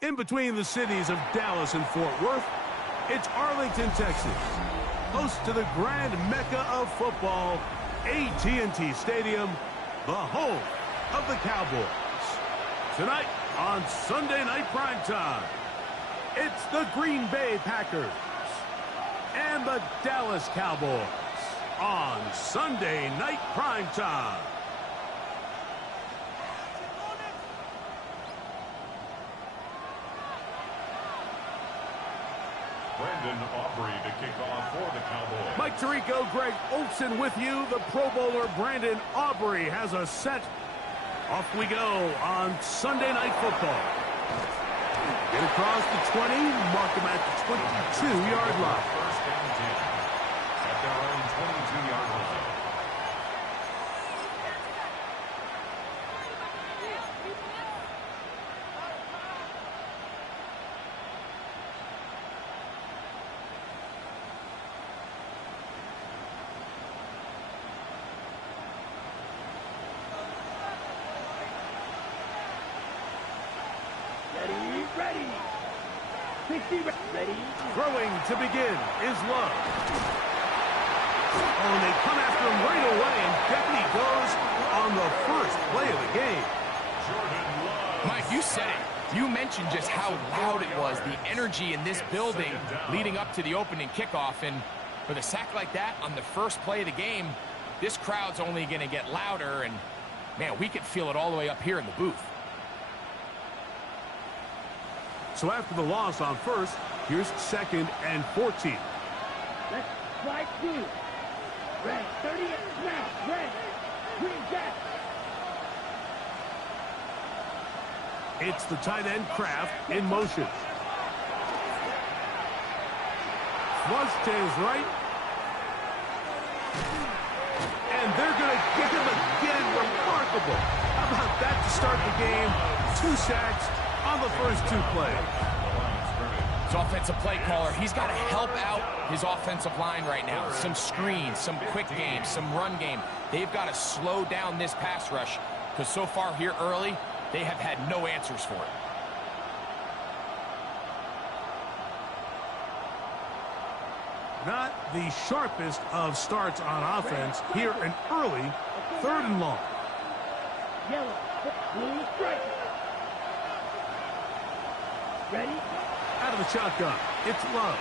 In between the cities of Dallas and Fort Worth, it's Arlington, Texas, host to the grand mecca of football, AT&T Stadium, the home of the Cowboys. Tonight on Sunday Night Primetime, it's the Green Bay Packers and the Dallas Cowboys on Sunday Night Primetime. Brandon Aubrey to kick off for the Cowboys. Mike Tirico, Greg Olsen with you. The Pro Bowler Brandon Aubrey has a set. Off we go on Sunday Night Football. Get across the 20, mark him at the 22-yard line. First and 10 at their own 22-yard line. Ready. 60 ready. Throwing to begin is Love. Oh, and they come after him right away, and down he goes on the first play of the game. Mike, you said it. You mentioned just how loud it was, the energy in this building leading up to the opening kickoff. And with a sack like that on the first play of the game, this crowd's only going to get louder. And, man, we could feel it all the way up here in the booth. So after the loss on first, here's 2nd and 14. Let's slide through. Red, 30 and snap. Red, green jack. It's the tight end Kraft in motion. Flush to his right. And they're going to get him again. Remarkable. How about that to start the game? 2 sacks on the first 2 plays. His offensive play caller, he's got to help out his offensive line right now. Some screens, some quick game, some run game. They've got to slow down this pass rush because so far here early, they have had no answers for it. Not the sharpest of starts on offense here in early 3rd and long. Yellow, blue, strike. Ready? Out of the shotgun, it's Love.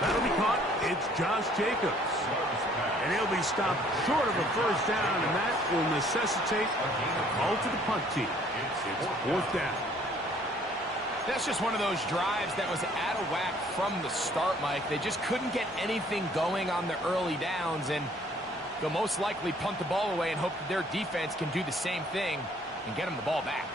That'll be caught. It's Josh Jacobs. And he'll be stopped short of a first down, and that will necessitate a call to the punt team. It's 4th down. That's just one of those drives that was out of whack from the start, Mike. They just couldn't get anything going on the early downs, and they'll most likely punt the ball away and hope that their defense can do the same thing and get them the ball back.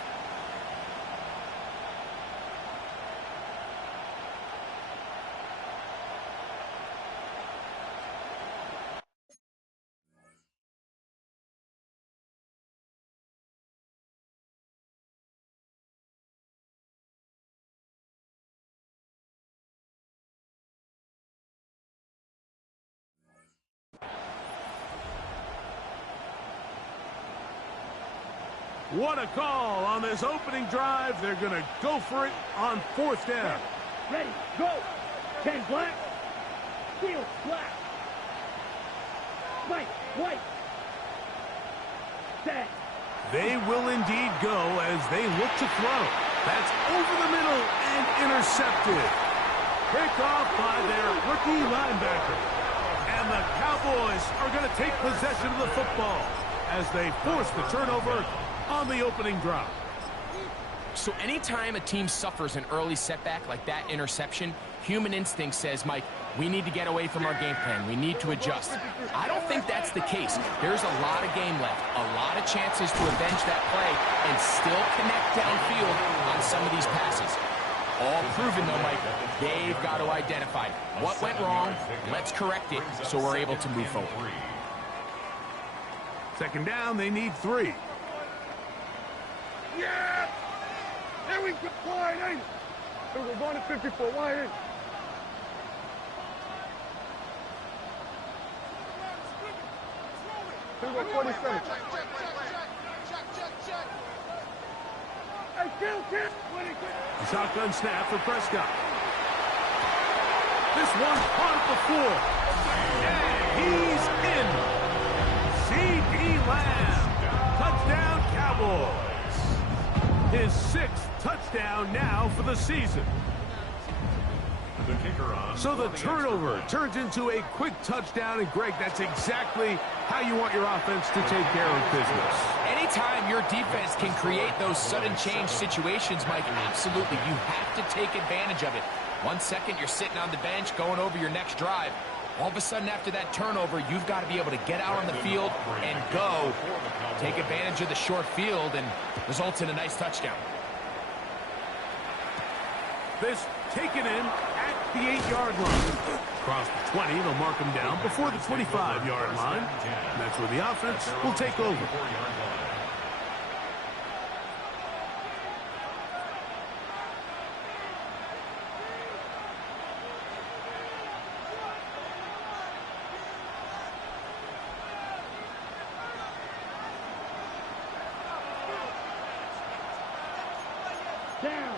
What a call on this opening drive. They're going to go for it on 4th down. Ready, go. 10 black. Field black. White, white. Set. They will indeed go as they look to throw. That's over the middle and intercepted. Pick off by their rookie linebacker. And the Cowboys are going to take possession of the football as they force the turnover on the opening drive. So anytime a team suffers an early setback like that interception, human instinct says, Mike, we need to get away from our game plan. We need to adjust. I don't think that's the case. There's a lot of game left, a lot of chances to avenge that play and still connect downfield on some of these passes. All proven, though, Mike, they've got to identify what went wrong, let's correct it so we're able to move forward. 2nd down, they need 3. Yeah! There we go. Wide in. We're going to 54. Wide in. Here we go, 47. Shotgun snap for Prescott. This one caught at the 4. And he's in. C.D. Lamb. Touchdown, Cowboys. His 6th touchdown now for the season. The kicker on. So the turnover turns into a quick touchdown. And, Greg, that's exactly how you want your offense to take care of business. Anytime your defense can create those sudden change situations, Mike, absolutely, you have to take advantage of it. 1 second, you're sitting on the bench going over your next drive. All of a sudden, after that turnover, you've got to be able to get out on the field and go. Take advantage of the short field and results in a nice touchdown. This taken in at the 8-yard line. Across the 20, they'll mark him down before the 25-yard line. And that's where the offense will take over. Down.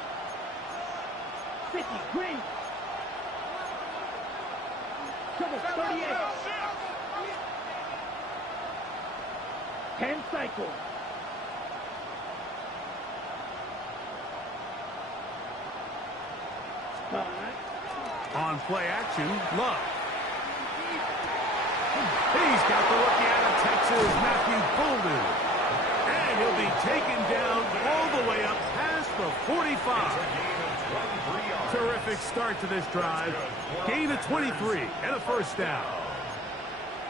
50, green. Trouble, 38. 10 cycles. Spot. On play action, Love. He's got the rookie out of Texas, Matthew Golden. And he'll be taken down all the way up past the 45. Terrific start to this drive. Gain of 23 and a first down.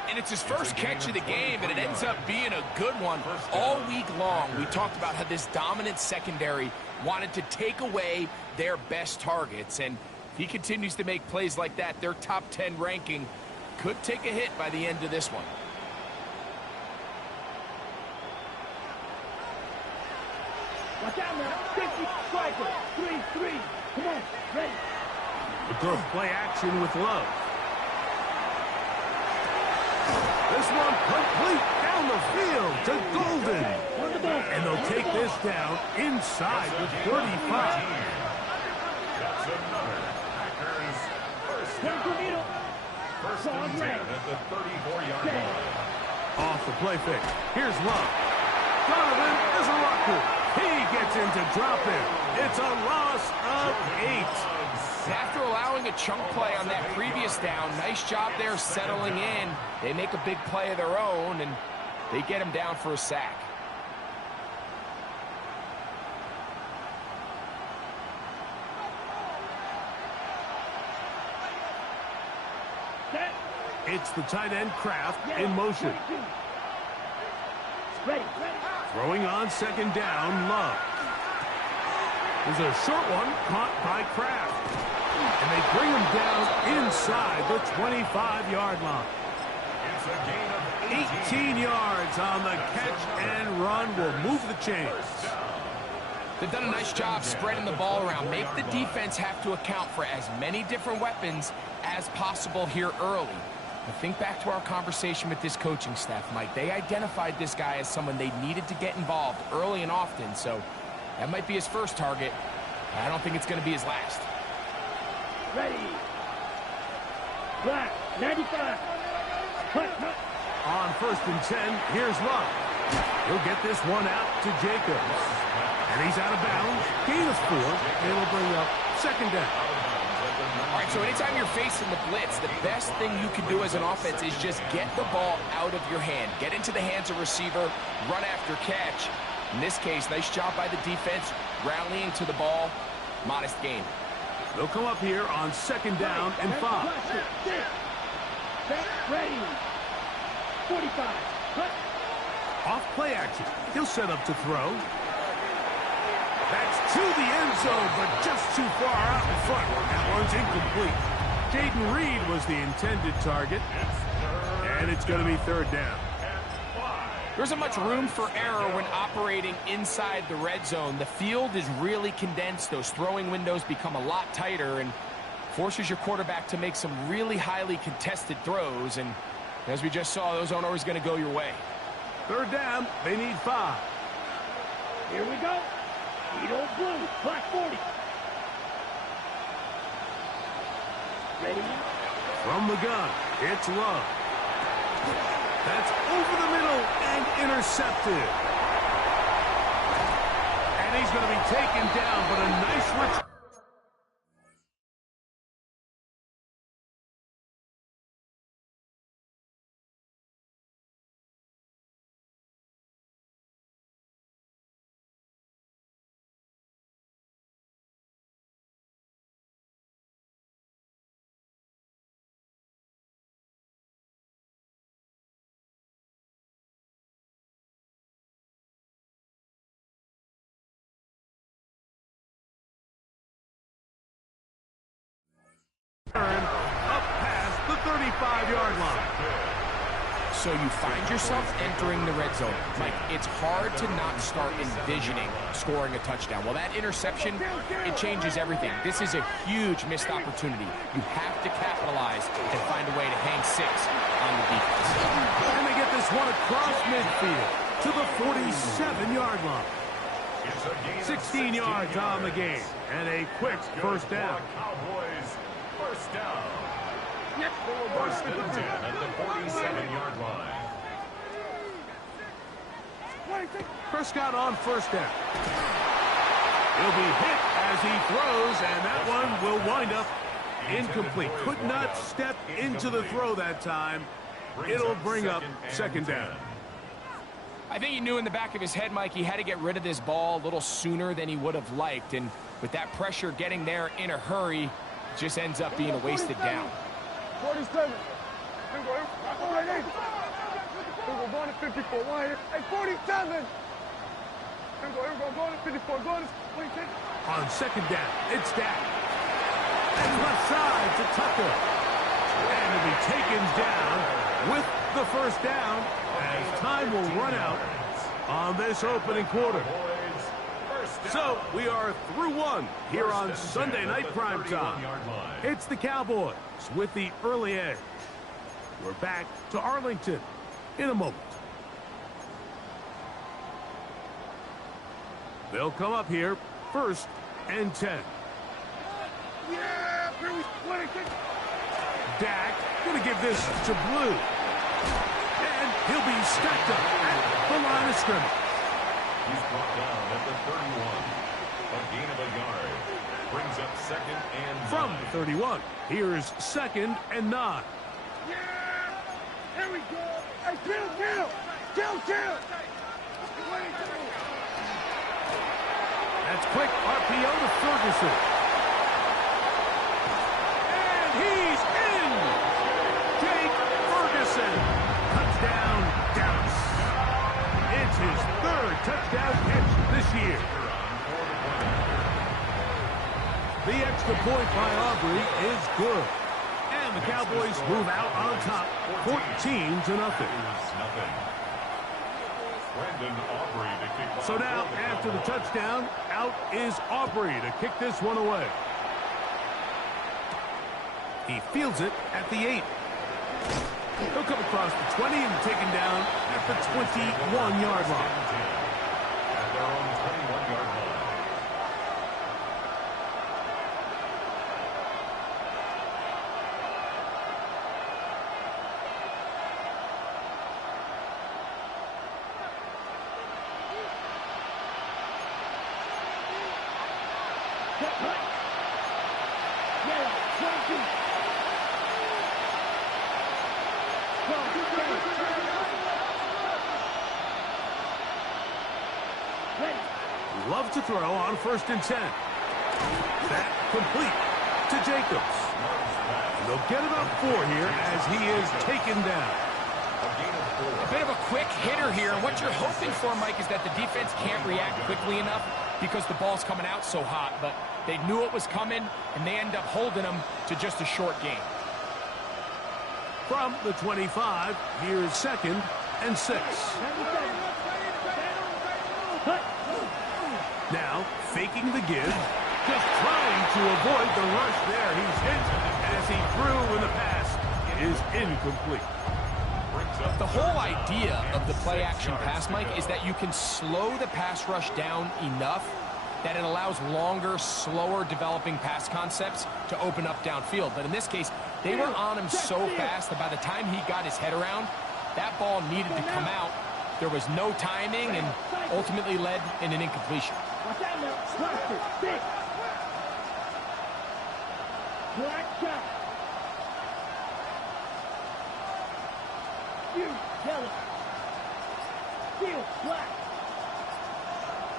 And it's his first catch of the game, and it ends up being a good one. All week long, we talked about how this dominant secondary wanted to take away their best targets. And if he continues to make plays like that, their top 10 ranking could take a hit by the end of this one. Watch out now. 50 striker. 3-3. Come on. Ready. The throw play action with Love. This one complete down the field to Golden. And they'll take this down inside the 35. That's another Packers first down. First and 10 at the 34-yard line. Off the play fake. Here's Love. Donovan is a rocker. He gets into dropping. It's a loss of 8. After allowing a chunk play on that previous down, nice job there settling in. They make a big play of their own, and they get him down for a sack. It's the tight end Kraft in motion. Ready. Throwing on second down, Love. There's a short one caught by Kraft. And they bring him down inside the 25-yard line. It's a gain of 18 yards on the catch and run will move the chains. They've done a nice job spreading the ball around. Make the defense have to account for as many different weapons as possible here early. But think back to our conversation with this coaching staff, Mike. They identified this guy as someone they needed to get involved early and often, so that might be his first target. I don't think it's going to be his last. Ready. Black. 95. Cut. On first and 10, here's Love. He'll get this one out to Jacobs. And he's out of bounds. Gain of 4. It'll bring up second down. All right, so anytime you're facing the blitz, the best thing you can do as an offense is just get the ball out of your hand. Get into the hands of receiver, run after catch. In this case, nice job by the defense, rallying to the ball. Modest gain. They'll come up here on second down and 5. Ready. 45. Cut. Off play action. He'll set up to throw. That's to the end zone, but just too far out in front. That one's incomplete. Jaden Reed was the intended target. And it's going to be third down. There isn't much room for error when operating inside the red zone. The field is really condensed. Those throwing windows become a lot tighter and forces your quarterback to make some really highly contested throws. And as we just saw, those aren't always going to go your way. Third down, they need 5. Here we go. Edo blue, black 40. Ready? From the gun, it's Love. That's over the middle and intercepted. And he's going to be taken down, but a nice return. Up past the 35-yard line. So you find yourself entering the red zone. Mike, it's hard to not start envisioning scoring a touchdown. Well, that interception, it changes everything. This is a huge missed opportunity. You have to capitalize and find a way to hang 6 on the defense. And they get this one across midfield to the 47-yard line. 16 yards on the game and a quick first down. Cowboys first down. First and 10 at the 47-yard line. Prescott on first down. He'll be hit as he throws, and that one will wind up incomplete. Could not step into the throw that time. It'll bring up second down. I think he knew in the back of his head, Mike, he had to get rid of this ball a little sooner than he would have liked. And with that pressure getting there in a hurry, it just ends up being a wasted down. 47. We're going to 54. One here. Hey, 47. Here we go. Going to 54. Going to 26. On second down, it's Dak. And left side to Tucker. And to be taken down with the first down as time will run out on this opening quarter. So we are through one here on Sunday Night Primetime. It's the Cowboys with the early edge. We're back to Arlington in a moment. They'll come up here first and 10. Yeah, here we 26. Dak going to give this to Blue. And he'll be stacked up at the line of scrimmage. He's brought down at the 31. A gain of a yard. Brings up second and 9. From the 31, here's second and 9. Yeah, here we go. Hey, kill. 22. That's quick RPO to Ferguson. And he's in! Jake Ferguson. Touchdown, Dallas. It's his third touchdown catch this year. The extra point by Aubrey is good. And the Cowboys move out on top, 14-0. So now, after the touchdown, out is Aubrey to kick this one away. He fields it at the 8. He'll come across the 20 and taken down at the 21-yard line. At their own 21-yard line. Love to throw on first and 10. That complete to Jacobs. And they'll get about 4 here as he is taken down. A bit of a quick hitter here. What you're hoping for, Mike, is that the defense can't react quickly enough because the ball's coming out so hot. But they knew it was coming, and they end up holding them to just a short gain. From the 25, here's second and 6. Now, faking the give, just trying to avoid the rush there. He's hit as he threw when the pass is incomplete. The whole idea of the play-action pass, Mike, is that you can slow the pass rush down enough that it allows longer, slower developing pass concepts to open up downfield. But in this case, they were on him so fast that by the time he got his head around, that ball needed to come out. There was no timing and ultimately led in an incompletion. Watch out now. Cluster. 6. Black shot. Huge. Yellow. Steel. Black.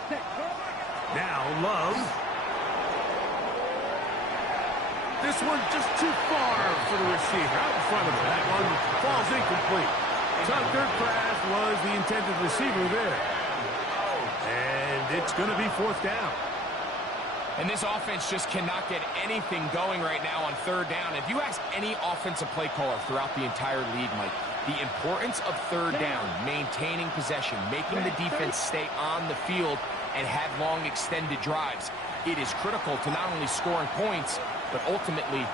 Set. Now Love. This one just too far for the receiver. Out in front of him. That one falls incomplete. Tucker Craft was the intended receiver there. And it's going to be 4th down. And this offense just cannot get anything going right now on 3rd down. If you ask any offensive play caller throughout the entire league, Mike, the importance of 3rd down, maintaining possession, making the defense stay on the field and have long extended drives, it is critical to not only scoring points, but ultimately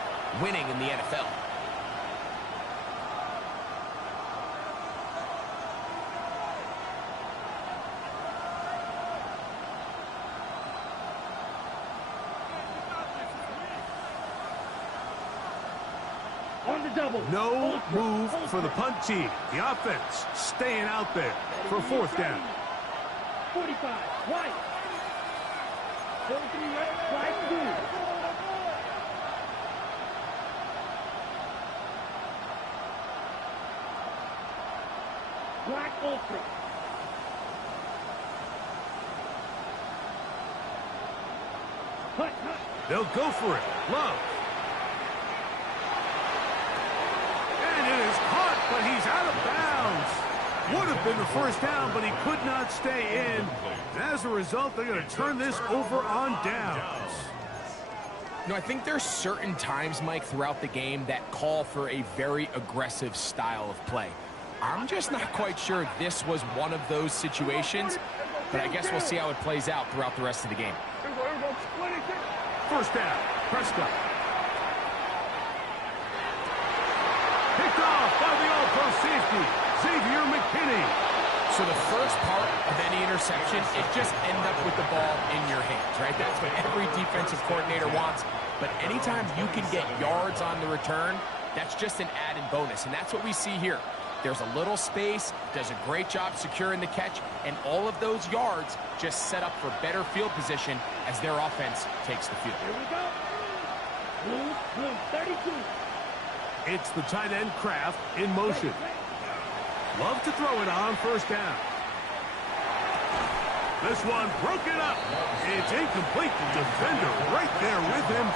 winning in the NFL. On the double. No move for the punt team. The offense staying out there for 4th down. 45. Right. 43 right. Right 2. Black Ultra. Hut. They'll go for it. Love. And it is caught, but he's out of bounds. Would have been the 1st down, but he could not stay in. And as a result, they're going to turn this over on downs. You know, I think there's certain times, Mike, throughout the game that call for a very aggressive style of play. I'm just not quite sure this was one of those situations, but I guess we'll see how it plays out throughout the rest of the game. 1st down, Prescott. Picked off by the All-Pro safety, Xavier McKinney. So the first part of any interception is just end up with the ball in your hands, right? That's what every defensive coordinator wants. But anytime you can get yards on the return, that's just an added bonus, and that's what we see here. There's a little space, does a great job securing the catch, and all of those yards just set up for better field position as their offense takes the field. Here we go. Blue, 32. It's the tight end Kraft in motion. Love to throw it on 1st down. This one broken up. It's incomplete. The defender right there with him.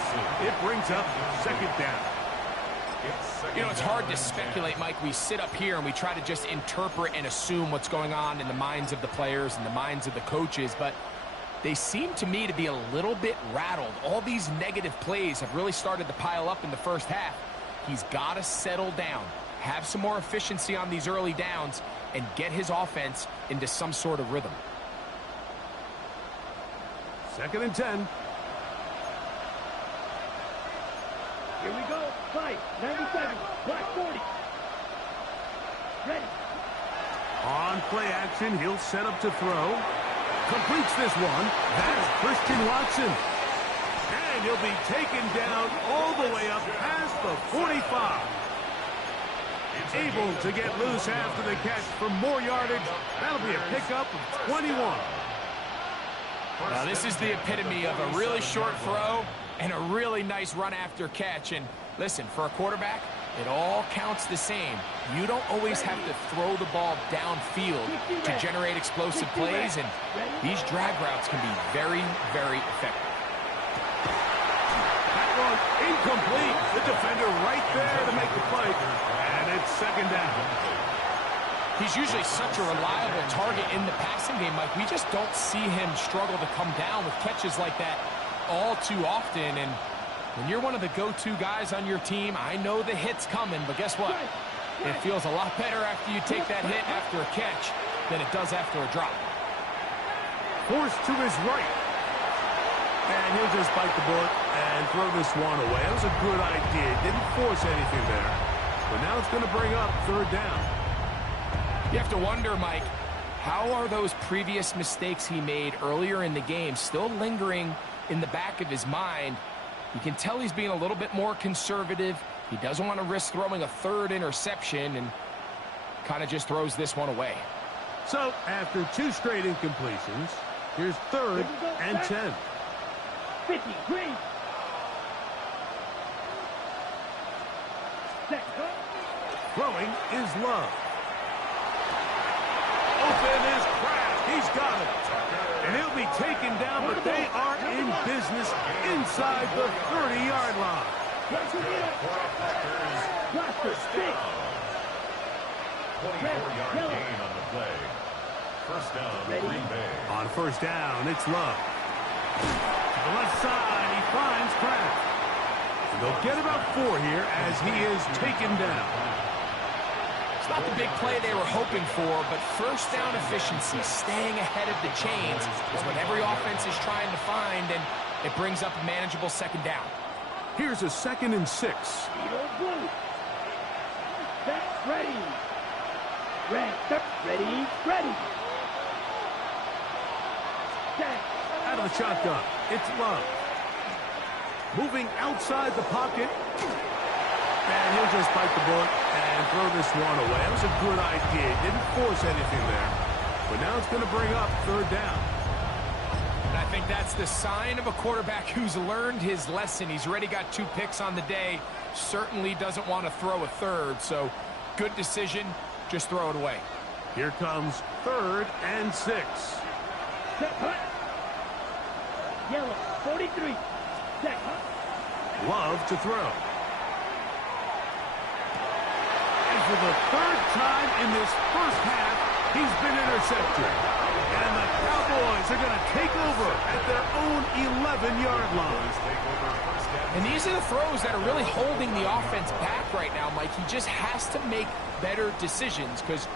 It brings up 2nd down. You know, it's hard to speculate, Mike. We sit up here and we try to just interpret and assume what's going on in the minds of the players and the minds of the coaches, but they seem to me to be a little bit rattled. All these negative plays have really started to pile up in the 1st half. He's got to settle down, have some more efficiency on these early downs, and get his offense into some sort of rhythm. 2nd and 10. Here we go. Fight. 97. Black 40. Ready. On play action, he'll set up to throw. Completes this one. That's Christian Watson. And he'll be taken down all the way up past the 45. Able to get loose after the catch for more yardage. That'll be a pickup of 21. Now, this is the epitome of a really short throw and a really nice run after catch. And listen, for a quarterback, it all counts the same. You don't always have to throw the ball downfield to generate explosive plays, and these drag routes can be very, very effective. That one incomplete. The defender right there to make the play. And it's 2nd down. He's usually such a reliable target in the passing game, Mike. We just don't see him struggle to come down with catches like that all too often. And when you're one of the go-to guys on your team, I know the hit's coming, but guess what? It feels a lot better after you take that hit after a catch than it does after a drop. Forced to his right. And he'll just bite the bullet and throw this one away. That was a good idea. Didn't force anything there. But now it's going to bring up 3rd down. You have to wonder, Mike, How are those previous mistakes he made earlier in the game still lingering in the back of his mind? You can tell he's being a little bit more conservative. He doesn't want to risk throwing a third interception and kind of just throws this one away. So after 2 straight incompletions, here's 3rd and 10. 50, green. Set. Throwing is Love. Open is Kraft. He's got it. And he'll be taken down, but they are in business inside the 30-yard line. First down. 24-yard gain on the play. First down, Green Bay. On first down, it's Love. To the left side, he finds Kraft. And they'll get about 4 here as he is taken down. It's not the big play they were hoping for, but first down efficiency, staying ahead of the chains, is what every offense is trying to find, and it brings up a manageable second down. Here's a 2nd and 6. Blue. Set, ready. Red, ready, ready. Set. Out of the shotgun, it's Love. Moving outside the pocket. And he'll just bite the bullet and throw this one away. That was a good idea. Didn't force anything there. But now it's going to bring up 3rd down. And I think that's the sign of a quarterback who's learned his lesson. He's already got 2 picks on the day. Certainly doesn't want to throw a 3rd. So good decision. Just throw it away. Here comes 3rd and 6. Set, hut. Yellow, 43. Set, hut. Love to throw. And for the 3rd time in this first half, he's been intercepted. And the Cowboys are going to take over at their own 11-yard line. And these are the throws that are really holding the offense back right now, Mike. He just has to make better decisions because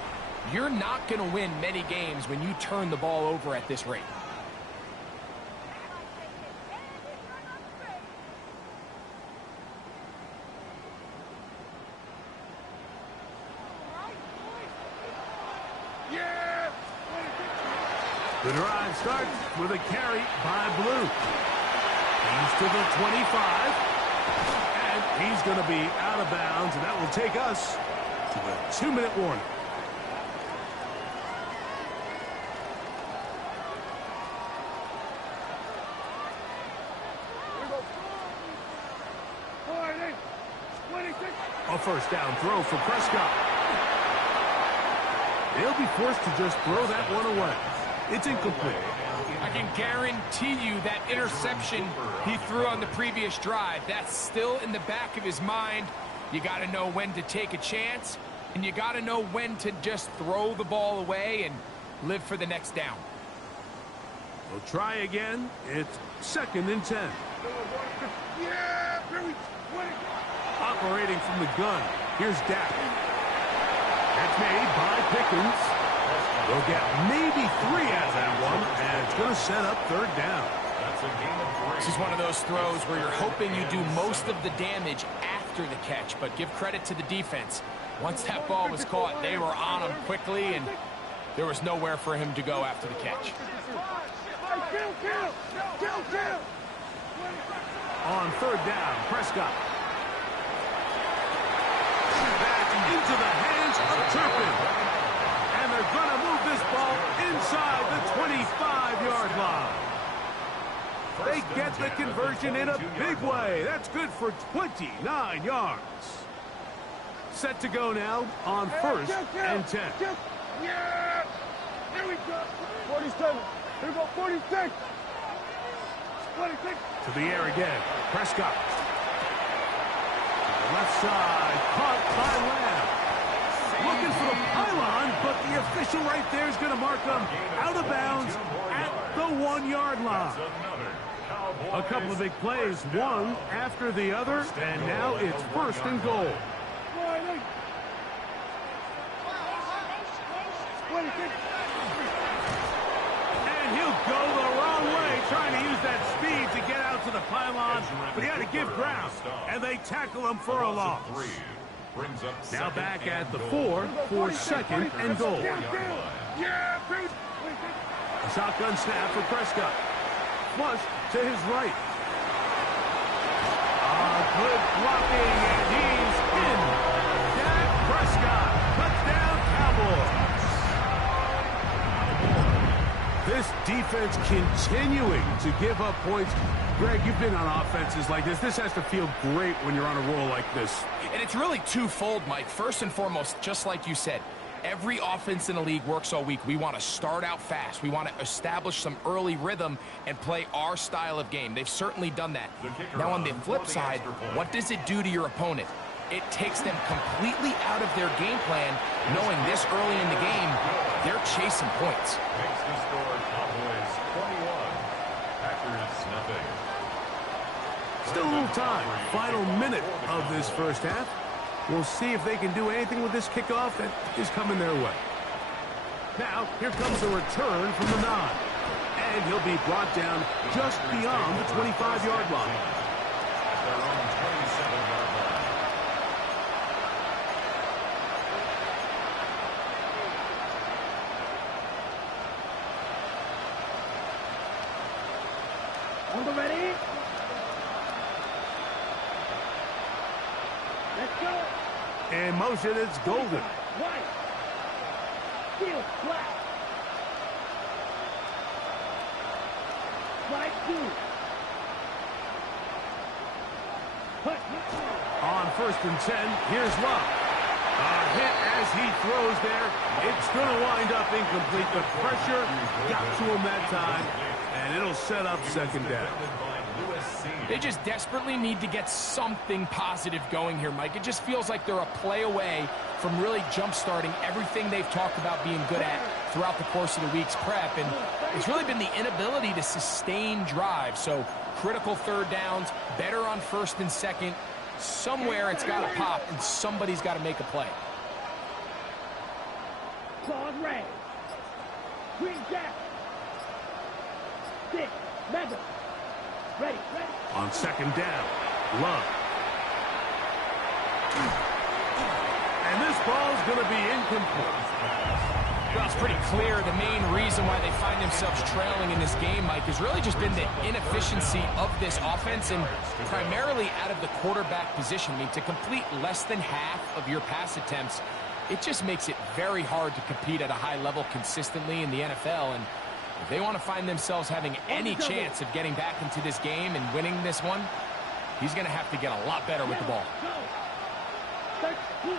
you're not going to win many games when you turn the ball over at this rate. The drive starts with a carry by Blue. He's to the 25. And he's going to be out of bounds, and that will take us to the 2-minute warning. A first down throw for Prescott. They'll be forced to just throw that one away. It's incomplete. I can guarantee you that interception he threw on the previous drive, that's still in the back of his mind. You got to know when to take a chance, and you got to know when to just throw the ball away and live for the next down. We'll try again. It's 2nd and 10. Operating from the gun. Here's Dak. That's made by Pickens. They'll get maybe 3 out of that one, and it's going to set up 3rd down. This is one of those throws where you're hoping you do most of the damage after the catch, but give credit to the defense. Once that ball was caught, they were on him quickly, and there was nowhere for him to go after the catch. On 3rd down, Prescott. Back into the hands of Turpin. And they're going to move this ball inside the 25-yard line. They get the conversion in a big way. That's good for 29 yards. Set to go now on 1st and 10. Yeah! Here we go. 47. Here we go. 46. 26. To the air again. Prescott. To the left side. Caught by Lamb. Looking for the pylon, but the official right there is going to mark them out of bounds at the 1-yard line. A couple of big plays, one after the other, and now it's 1st and goal. And he'll go the wrong way, trying to use that speed to get out to the pylon, but he had to give ground, and they tackle him for a loss. Now back at the 4 for 2nd and goal. Yeah, baby. A shotgun snap for Prescott. Flush to his right. Good blocking, and he's in. Dak Prescott, touchdown Cowboys. This defense continuing to give up points. Greg, you've been on offenses like this. This has to feel great when you're on a roll like this. And it's really twofold, Mike. First and foremost, just like you said, every offense in the league works all week. We want to start out fast. We want to establish some early rhythm and play our style of game. They've certainly done that. Now, on the flip side, what does it do to your opponent? It takes them completely out of their game plan, knowing this early in the game, they're chasing points. Makes the score Cowboys 21, Packers nothing. Still a little time. Final minute of this first half. We'll see if they can do anything with this kickoff that is coming their way. Now, here comes a return from the 9. And he'll be brought down just beyond the 25-yard line. At their own 27-yard line. On the ready. Let's go. In motion, it's Golden. Right. Field flat. Right two. Put. On 1st and 10, here's Love. A hit as he throws there. It's going to wind up incomplete. The pressure got to him that time, and it'll set up second down. They just desperately need to get something positive going here, Mike. It just feels like they're a play away from really jump-starting everything they've talked about being good at throughout the course of the week's prep. And it's really been the inability to sustain drives. So critical third downs, better on 1st and 2nd. Somewhere it's got to pop, and somebody's got to make a play. Claude Ray. Green Jack. 6. Mega. Ready. On 2nd down, Love. And this ball's going to be incomplete. Well, it's pretty clear the main reason why they find themselves trailing in this game, Mike, has really just been the inefficiency of this offense and primarily out of the quarterback position. I mean, to complete less than half of your pass attempts, it just makes it very hard to compete at a high level consistently in the NFL. And if they want to find themselves having any chance of getting back into this game and winning this one, he's going to have to get a lot better with the ball.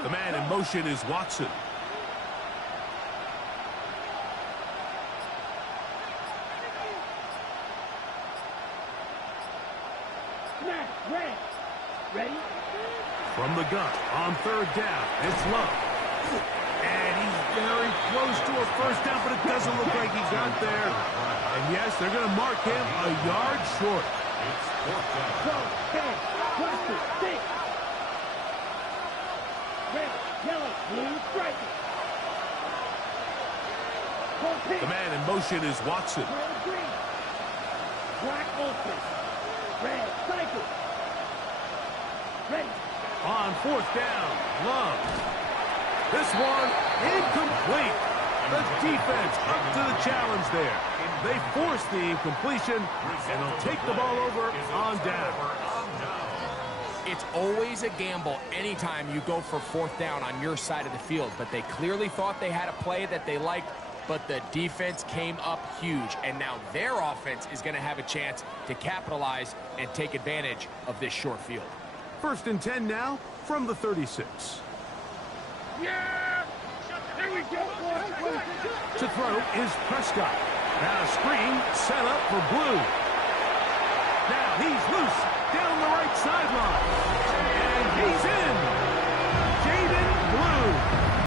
The man in motion is Watson. Snap. Ready. From the gun, on 3rd down, it's Love. And he's very close to a 1st down, but it doesn't look like he got there. And yes, they're going to mark him a yard short. It's 4th down. Go. 10. Watson. 6. Red. Yellow. Blue. Stripe. The man in motion is Watson. Green. Black open. Red. Cycle. Ready. On 4th down, Love. This one, incomplete. The defense up to the challenge there. They force the incompletion, and they'll take the ball over on down. It's always a gamble anytime you go for 4th down on your side of the field, but they clearly thought they had a play that they liked, but the defense came up huge, and now their offense is going to have a chance to capitalize and take advantage of this short field. 1st and 10 now from the 36. Yeah! Here we go. To throw is Prescott. Now a screen set up for Blue.